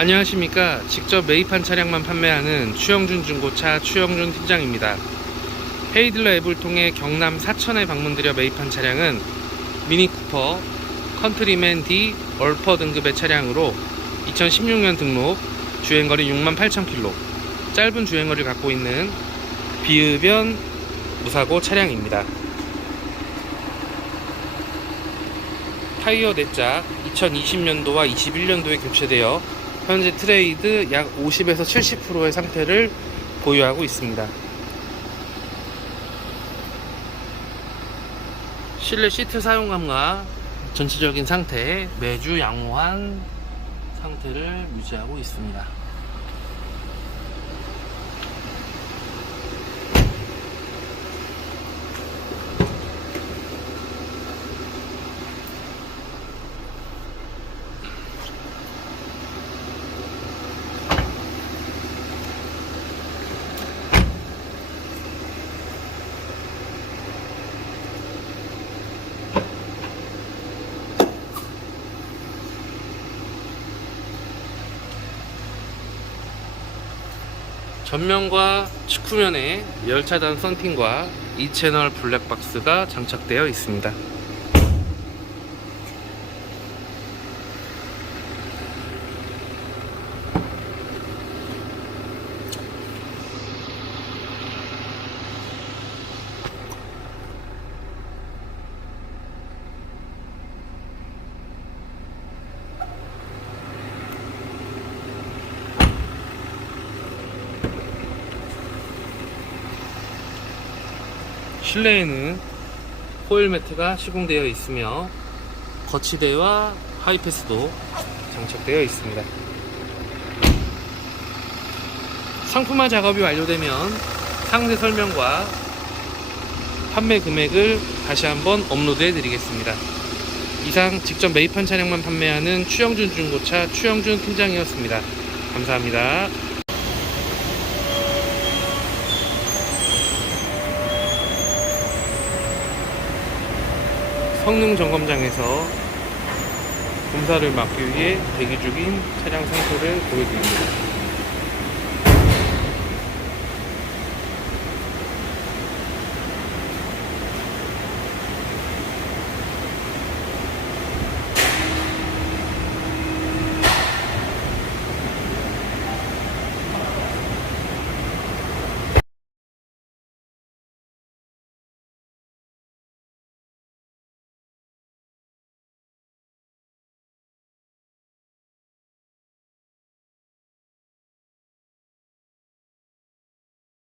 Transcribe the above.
안녕하십니까. 직접 매입한 차량만 판매하는 추영준 중고차 추영준 팀장입니다. 헤이들러 앱을 통해 경남 사천에 방문드려 매입한 차량은 미니 쿠퍼 컨트리맨 D 얼퍼 등급의 차량으로 2016년 등록 주행거리 68,000km 짧은 주행거리를 갖고 있는 비흡연 무사고 차량입니다. 타이어 내짝 2020년도와 21년도에 교체되어 현재 트레이드 약 50에서 70%의 상태를 보유하고 있습니다. 실내 시트 사용감과 전체적인 상태 매주 양호한 상태를 유지하고 있습니다. 전면과 측후면에 열차단 썬팅과 2채널 블랙박스가 장착되어 있습니다. 실내에는 호일 매트가 시공되어 있으며 거치대와 하이패스도 장착되어 있습니다. 상품화 작업이 완료되면 상세 설명과 판매 금액을 다시 한번 업로드해 드리겠습니다. 이상 직접 매입한 차량만 판매하는 추영준 중고차 추영준 팀장이었습니다. 감사합니다. 성능 점검장에서 검사를 막기 위해 대기 중인 차량 상태를 보여드립니다.